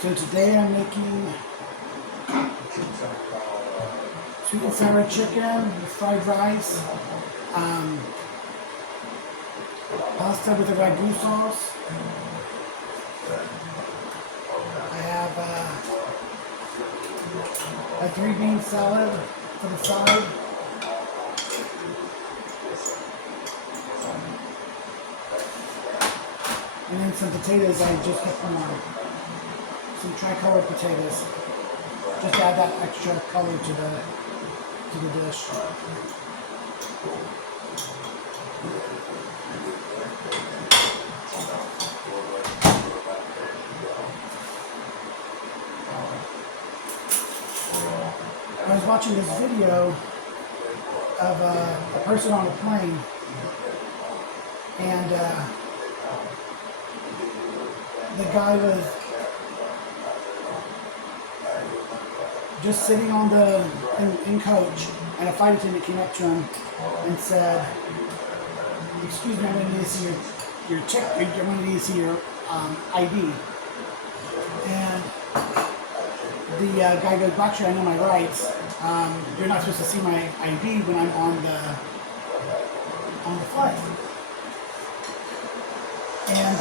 So today I'm making sweet and sour chicken with fried rice, pasta with a ragu sauce. I have a 3-bean salad for the side. And then some potatoes I just put on. Some tricolored potatoes. Just add that extra color to the dish. I was watching this video of a person on a plane, and the guy was just sitting on in coach, and a flight attendant came up to him and said, "Excuse me, I'm going to need to see your check. I'm going to need to see your ID." And the guy goes, "Actually, I know my rights. You're not supposed to see my ID when I'm on the flight." And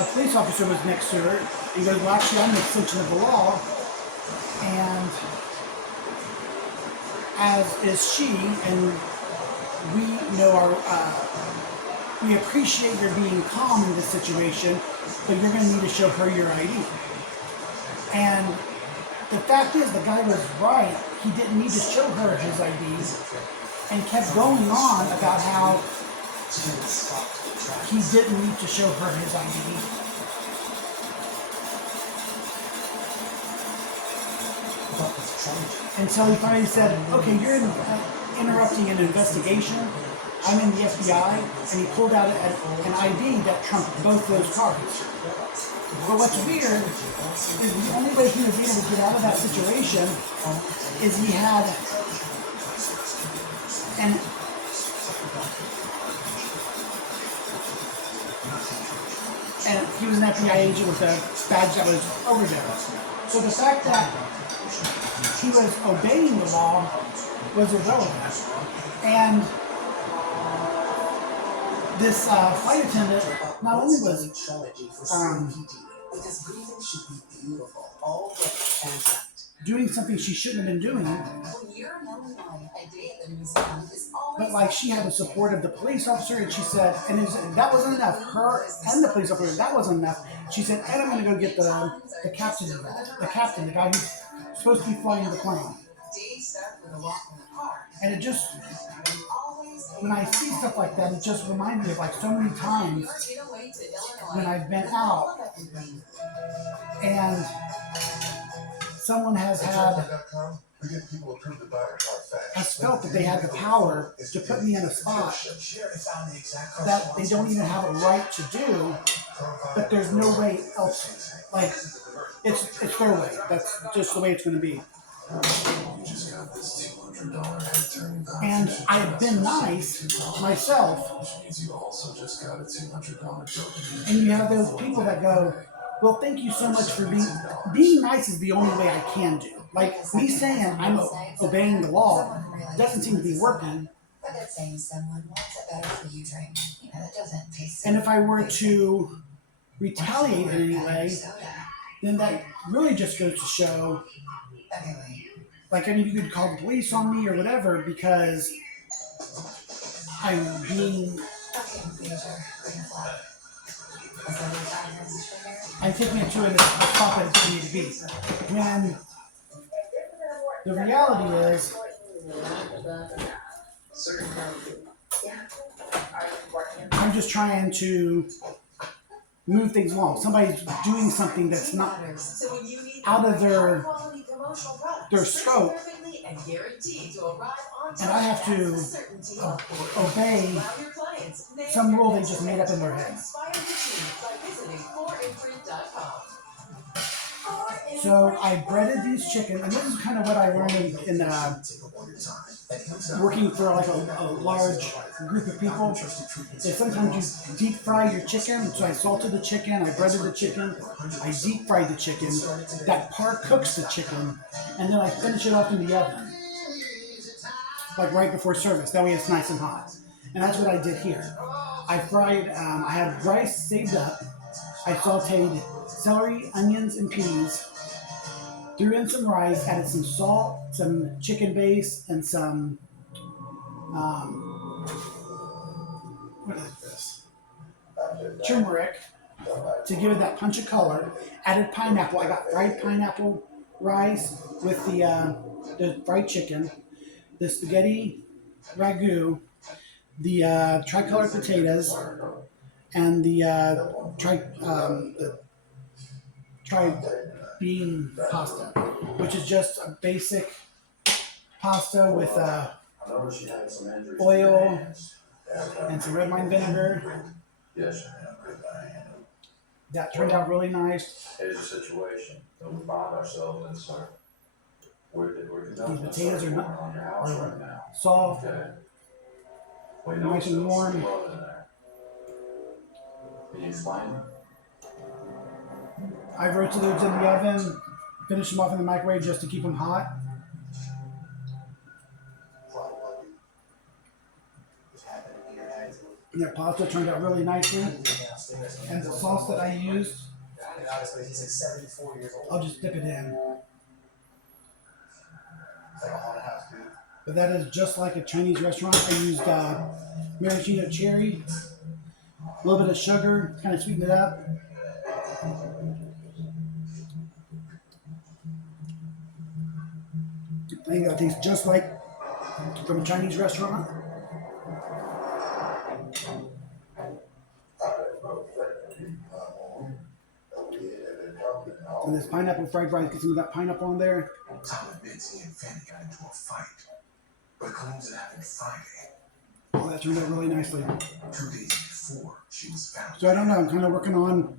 a police officer was next to her. He goes, "Well, actually, I'm an extension of the law, and as is she, and we know we appreciate your being calm in this situation, but you're going to need to show her your ID." And the fact is, the guy was right. He didn't need to show her his ID, and kept going on about how he didn't need to show her his ID. And so he finally said, "Okay, you're interrupting an investigation. I'm in the FBI," and he pulled out an ID that trumped both those cards. But what's weird is the only way he was able to get out of that situation is he had and he was an FBI agent with a badge that was over there. So the fact that he was obeying the law was irrelevant. And this flight attendant not only was doing something she shouldn't have been doing, but like she had the support of the police officer, and she said, and that wasn't enough. Her and the police officer, that wasn't enough. She said, "And I'm going to go get the captain, the guy who's supposed to be flying the plane." And it just, when I see stuff like that, it just reminds me of like so many times when I've been out and someone has felt that they had the power to put me in a spot that they don't even have a right to do, but there's no way else. Like, it's their way. That's just the way it's going to be. And I've been nice myself. And you have those people that go, "Well, thank you so much for being nice is the only way I can do." Like me saying I'm obeying the law doesn't seem to be working. And if I were to retaliate in any way, then that really just goes to show, like, I mean, you could call the police on me or whatever because I'm taking it to a spot that it doesn't need to be. When the reality is, I'm just trying to move things along. Somebody's doing something that's not out of their scope, and I have to obey some rule they just made up in their head. So I breaded these chicken, and this is kind of what I learned in working for like a large group of people, is sometimes you deep fry your chicken. So I salted the chicken, I breaded the chicken, I deep fried the chicken. That part cooks the chicken, and then I finish it off in the oven, like right before service. That way it's nice and hot. And that's what I did here. I fried, I had rice saved up. I sauteed celery, onions, and peas. Threw in some rice, added some salt, some chicken base, and some, um, what is this? Turmeric to give it that punch of color. Added pineapple. I got fried pineapple rice with the fried chicken, the spaghetti ragu, the tricolored potatoes, and the tri bean pasta, which is just a basic pasta with oil and some red wine vinegar. That turned out really nice. Here's the situation that we find ourselves in, sir. These potatoes are soft, nice and warm. Can you explain? I roasted those in the oven, finished them off in the microwave just to keep them hot. And that pasta turned out really nicely. And the sauce that I used, I'll just dip it in. But that is just like a Chinese restaurant. I used maraschino cherry, a little bit of sugar, kind of sweeten it up. I think that tastes just like from a Chinese restaurant. And this pineapple fried rice, get some of that pineapple on there. Tom admits he and Fanny got into a fight, but it claims it happened Friday. Oh, that turned out really nicely. 2 days before she was found. So I don't know, I'm kind of working on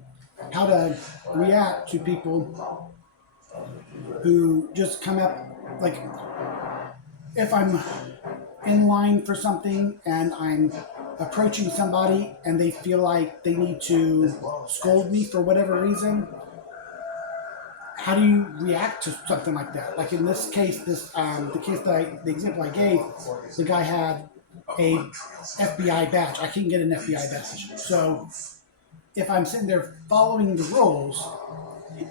how to react to people who just come up, like if I'm in line for something and I'm approaching somebody and they feel like they need to scold me for whatever reason. How do you react to something like that? Like in this case, the example I gave, the guy had a FBI badge. I couldn't get an FBI badge. So if I'm sitting there following the rules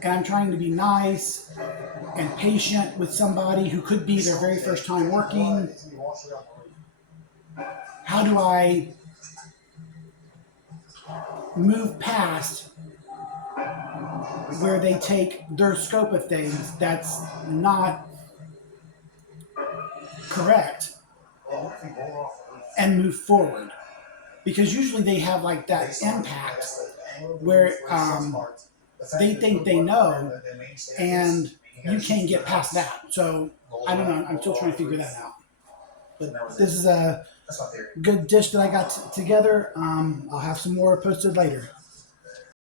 and I'm trying to be nice and patient with somebody who could be their very first time working, how do I move past where they take their scope of things that's not correct and move forward? Because usually they have like that impact where they think they know and you can't get past that. So I don't know, I'm still trying to figure that out. But this is a good dish that I got together. I'll have some more posted later.